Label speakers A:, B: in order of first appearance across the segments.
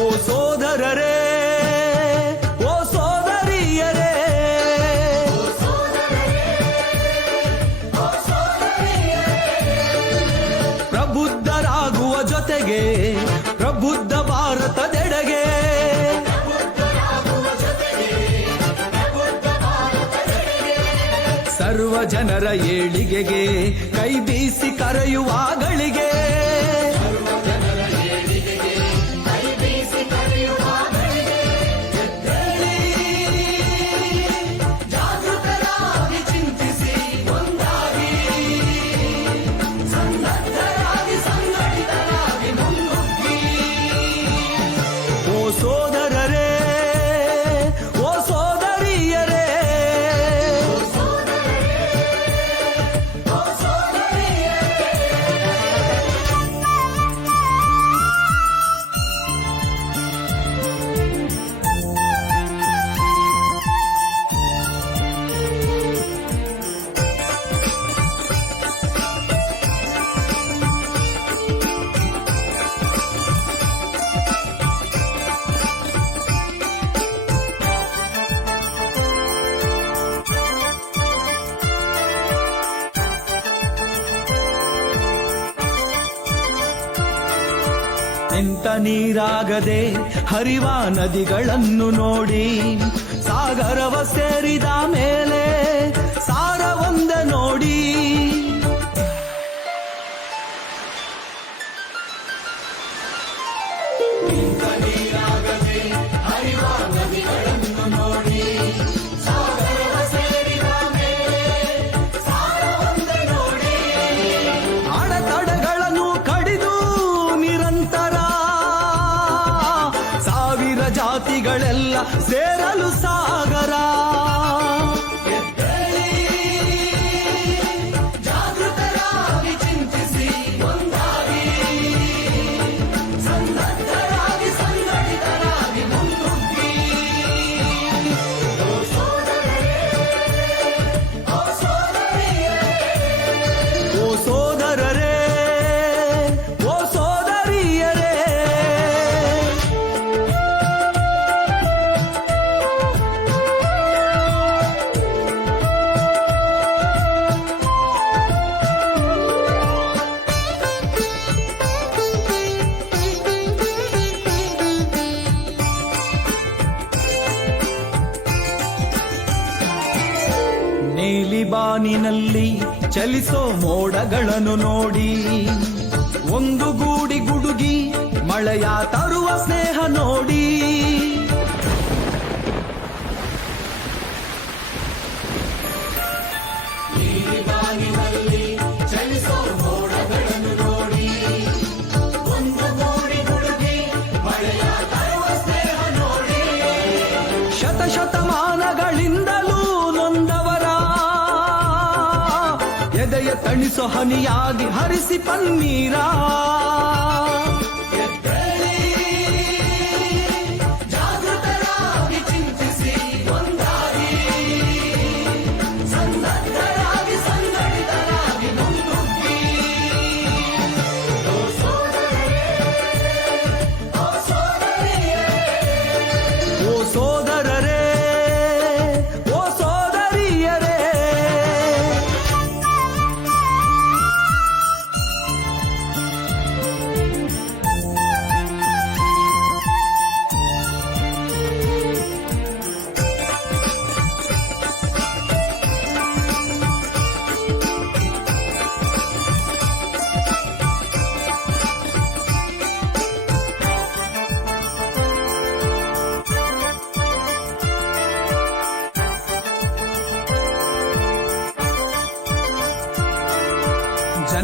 A: ಓ ಸೋದರರೇ ಓ ಸೋದರಿಯರೇ. ಪ್ರಬುದ್ಧರಾಗುವ ಜೊತೆಗೆ ಪ್ರಬುದ್ಧ ಭಾರತದೆಡೆಗೆ. ಸರ್ವ ಜನರ ಏಳಿಗೆಗೆ ಕೈ ಬೀಸಿ ಕರೆಯುವಾಗಳಿಗೆ. ನಿಂತ ನೀರಾಗದೆ ಹರಿವ ನದಿಗಳನ್ನು ನೋಡಿ ಸಾಗರವ ಸೇರಿದ ಮೇಲೆ ನೀಲಿ ಬಾನಿನಲ್ಲಿ ಚಲಿಸೋ ಮೋಡಗಳನ್ನು ನೋಡಿ. ಒಂದು ಗೂಡಿ ಗುಡುಗಿ ಮಳೆಯ ತರುವ ಸ್ನೇಹ ನೋಡಿ. ತಣಿಸೋ ಹನಿಯಾಗಿ ಹರಿಸಿ ಪನ್ನೀರ.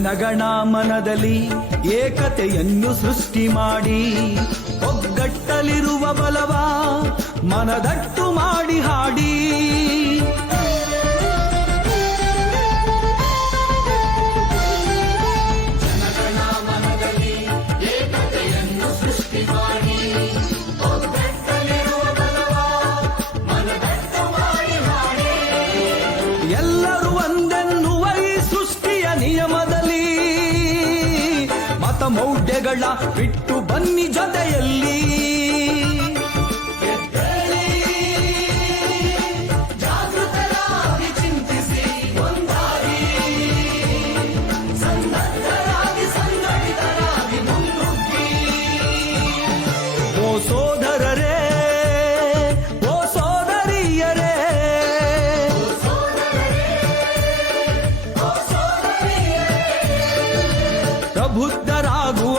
A: ಜನಗಣ ಮನದಲ್ಲಿ ಏಕತೆಯನ್ನು ಸೃಷ್ಟಿ ಮಾಡಿ ಒಗ್ಗಟ್ಟಲಿರುವ ಬಲವ ಮನದಟ್ಟು ಮಾಡಿ ಹಾಡಿ. ಬಿಟ್ಟು ಬನ್ನಿ ಜೊತೆಯಲ್ಲಿ.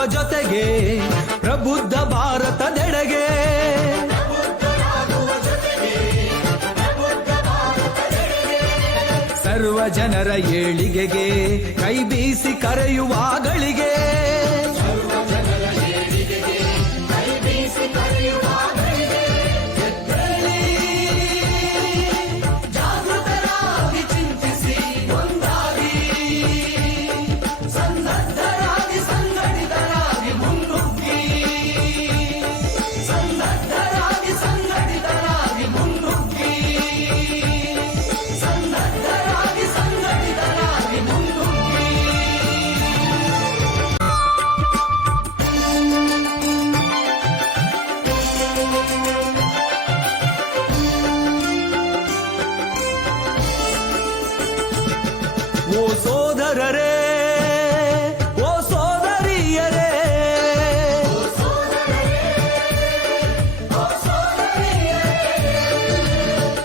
A: ಜೊತೆಗೆ ಪ್ರಬುದ್ಧ ಭಾರತದೆಡೆಗೆ. ಸರ್ವ ಜನರ ಏಳಿಗೆಗೆ ಕೈ ಬೀಸಿ ಕರೆಯುವಾಗಳಿಗೆ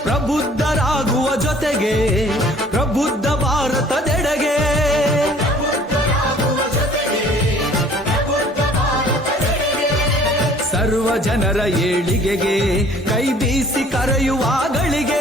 A: ಪ್ರಬುದ್ಧರಾಗುವ ಜೊತೆಗೆ ಪ್ರಬುದ್ಧ ಭಾರತದೆಡೆಗೆ ಸರ್ವ ಜನರ ಏಳಿಗೆಗೆ ಕೈ ಬೀಸಿ ಕರೆಯುವಾಗಳಿಗೆ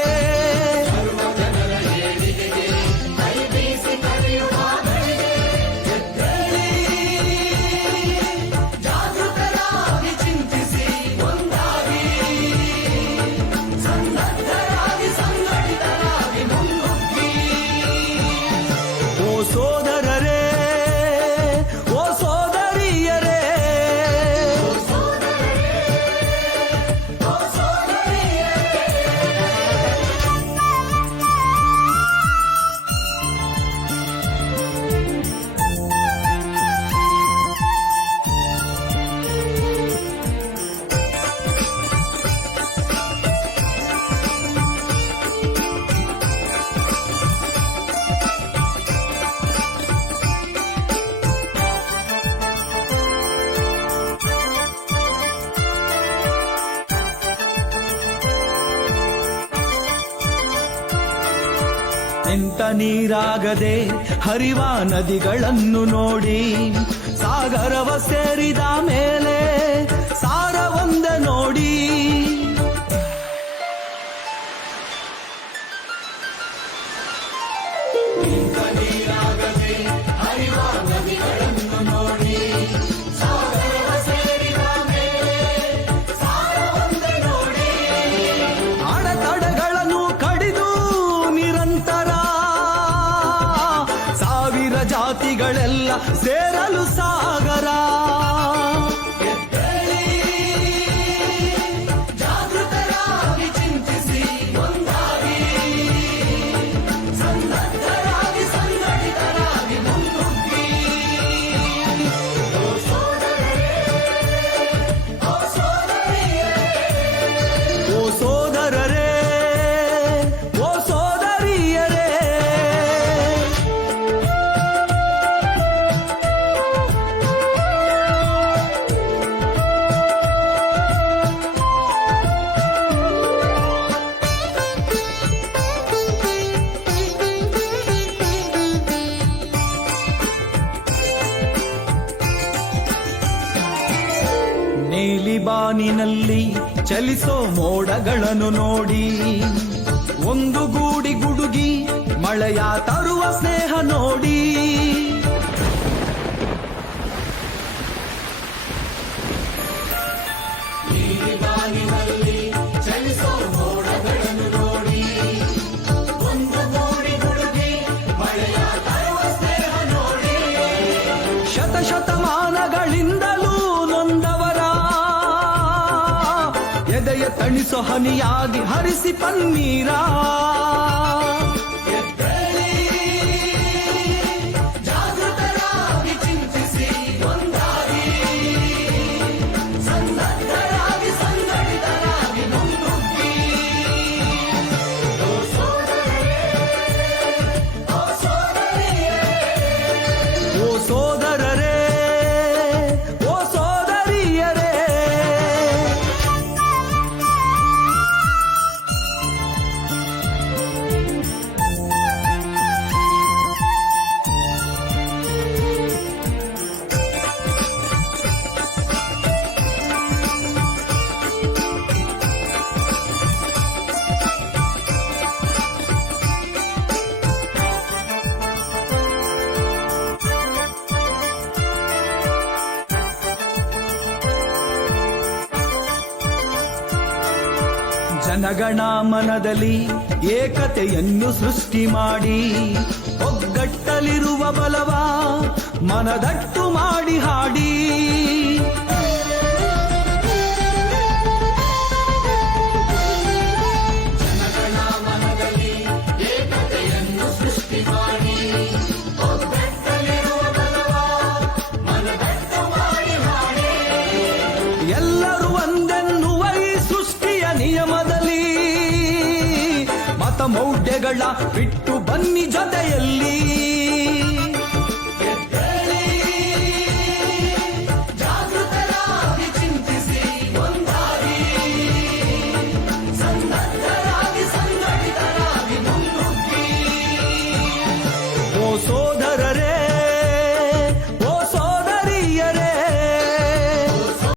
A: ನೀರಾಗದೆ ಹರಿವ ನದಿಗಳನ್ನು ನೋಡಿ ಸಾಗರವ ಸೇರಿದ ಮೇಲೆ ಜಾತಿಗಳೆಲ್ಲ ಸೇರಲು ಸಾಗರ. ಬಾನಿನಲ್ಲಿ ಚಲಿಸೋ ಮೋಡಗಳನ್ನು ನೋಡಿ. ಒಂದು ಗೂಡಿ ಗುಡುಗಿ ಮಳೆಯ ತರುವ ಸ್ನೇಹ ನೋಡಿ. ಎದೆಯ ತಣಿಸೋ ಹನಿಯಾಗಿ ಹರಿಸಿ ಪನ್ನೀರ ಜನಗಣ ಮನದಲ್ಲಿ ಏಕತೆಯನ್ನು ಸೃಷ್ಟಿ ಮಾಡಿ ಒಗ್ಗಟ್ಟಲಿರುವ ಬಲವ ಮನದಟ್ಟು ಮಾಡಿ ಹಾಡಿ. ಬಿಟ್ಟು ಬನ್ನಿ ಜೊತೆಯಲ್ಲಿ.